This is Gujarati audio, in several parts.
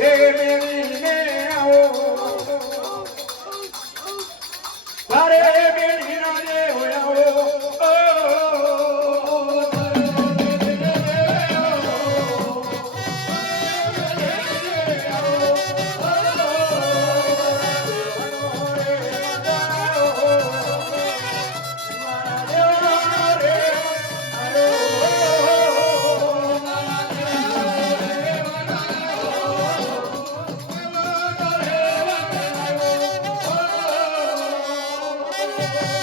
એ Yeah.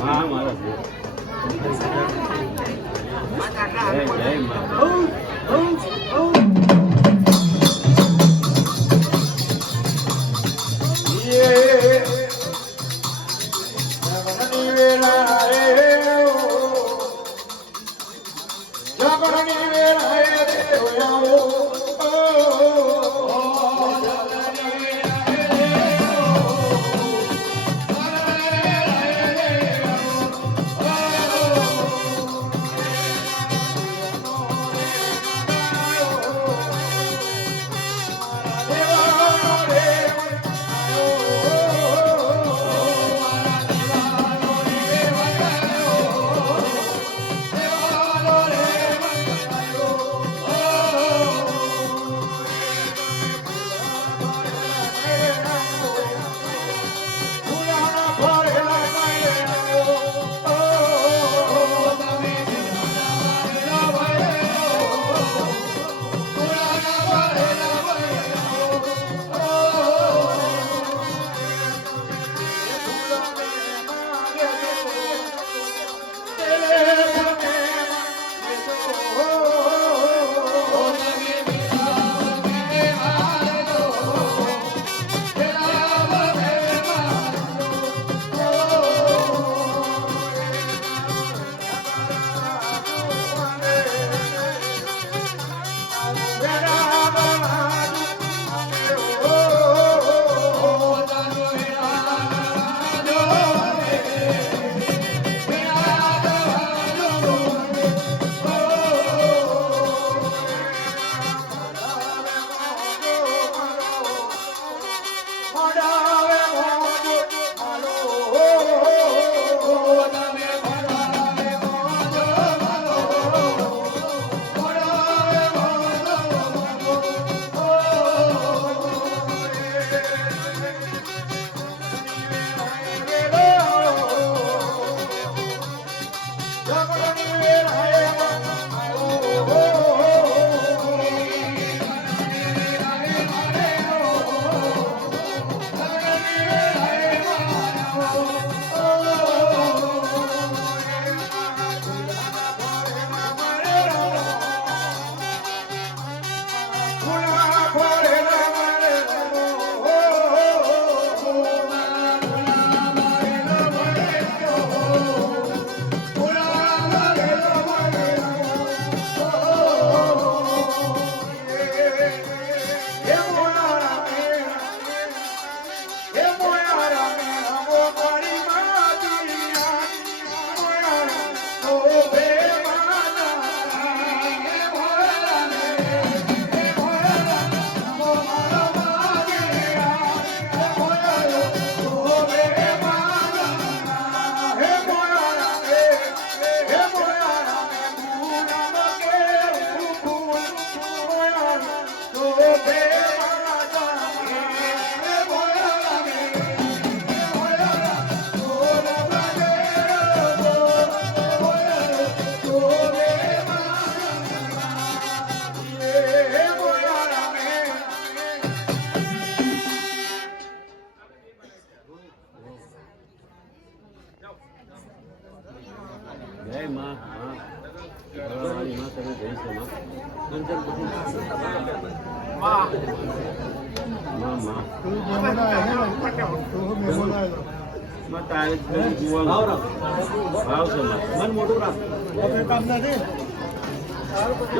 હા મારા. જય જય માતા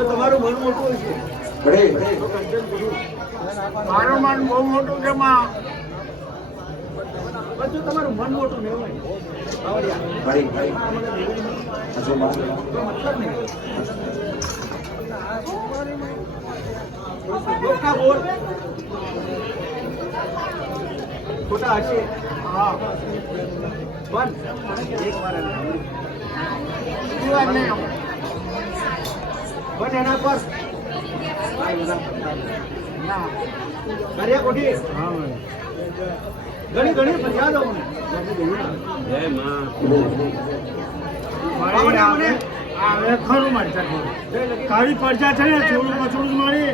તમારું મન મોટું મારું મન બહુ મોટું છે માં. તમારું મન મોટું ઘણી ઘણી ફરિયાદો આવે ખરું મારી કાળી પડજા છે ને ચોરું મચોડું મારી.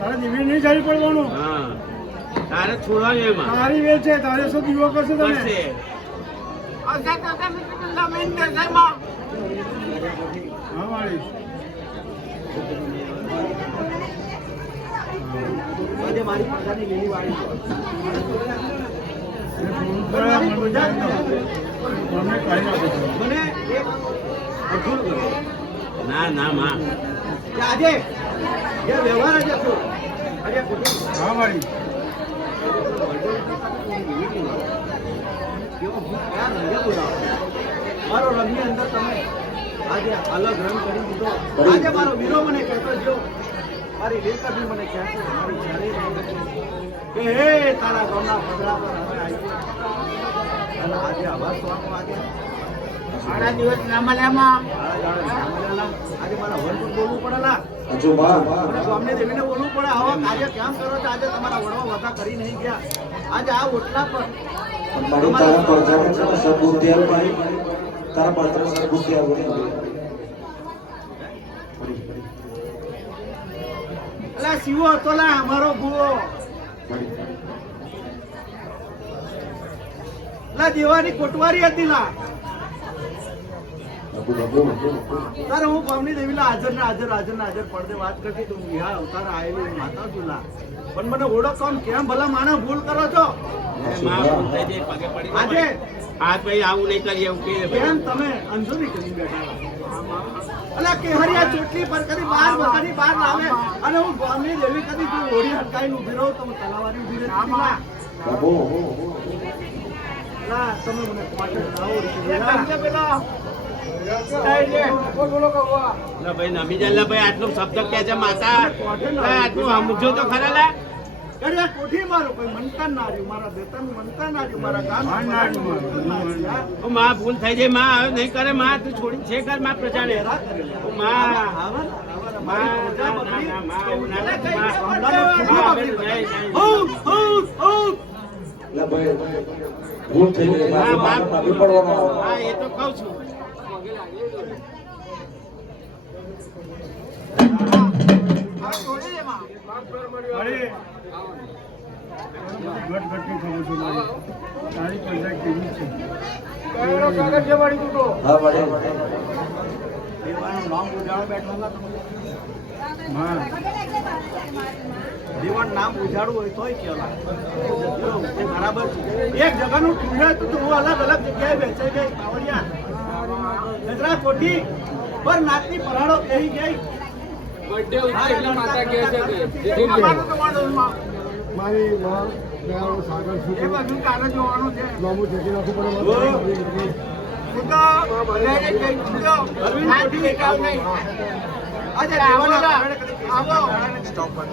તારે દિવ્ય નહીં જાવી પડવાનું. હા. તારે છોડવાનું એમાં. તારી વેચ છે તારે શું દીવો કરશે તમે? મારી લીલી વાળી કરો ના ના માં. આજે જે વ્યવહાર ખોટી હા મારી મારો રંગની અંદર તમે આજે અલગ રંગ કરી દીધો. આજે મારો વીરો મને કહેતો જો મારી લેખા બી મને કહેતો મારી જ્યારે કે હે તારા ગામના પગલા પર અમે આવી અને આજે સ્વામો આજે સાડા દિવસ જાણે આજે મારા વન બોલવું પડેલા હજુ માં મને દેવીને બોલવું પડે. આવા કાર્ય કેમ કરો છો? આજે તમારા વડવા વતા કરી નહીં ગયા. આજે આ ઓટલા પર મારી તારા પડજાને છે ને તારા અલા શિવો હતો લા અમારો ભૂવો. લા દેવાની કોટવારી હતી લા તારે હું ગામની દેવી લા હાજર ને હાજર હાજર ને હાજર પડદે વાત કરતી તું. વિહા અવતાર આવેલી માતા તુલા પણ મને ઓળખ ને કેમ ભલા માણસ ભૂલ કરો છો? આજે? હાથ ભાઈ આવું નહીં કરીએ એવું કે. કેમ તમે અંજુરી કરી બેઠા અલા કેહરિયા ચોટલી પર કદી બાર બધાની બાર લાવે. અને હું ગામની દેવી કદી તું ઓડી હટકાઈને ઊભી રહો તો તલાવારી ઊભી રહેતી ના. બાબુ અલા તમે મને ક્વાર્ટર લાવો પેલો. છે. ભાઈ નમી જાય ભાઈ આટલો શબ્દ કે છે માતા. આટલું સમજો તો ખરા લા. અરે કોઠી મારો? કોઈ મનકાન ના રહ્યું મારા દેતાનું મનકાન ના રહ્યું મારા ગામ ના રહ્યું, માન ના રહ્યું. ઓ માં ભૂલ થઈ જાય માં હવે નહીં કરે માં તું છોડી છે કરમાં પ્રજાને. ઓ માં. આવા ને, આવા ને, એ તો પ્રજા ના, દેવાનું નામ ઉજાડવું હોય તોય એ બરાબર એક જગાનું ટુંડે તો હું અલગ અલગ જગ્યાએ વેચાઈ ગઈ કાવડિયા ગજરા કોઠી પર નાતની પરાળો કહી ગઈ. તમારું તમારું માં. મારી માં મેળાનું સાગર એ બધું તારે જોવાનું છે. લાંબુ ઠેકી નાખવું પડે હું તો બધાને કહી દીધો. અરવિંદ ના કોઠી ઠીક આવ નહીં. સ્ટોપ પર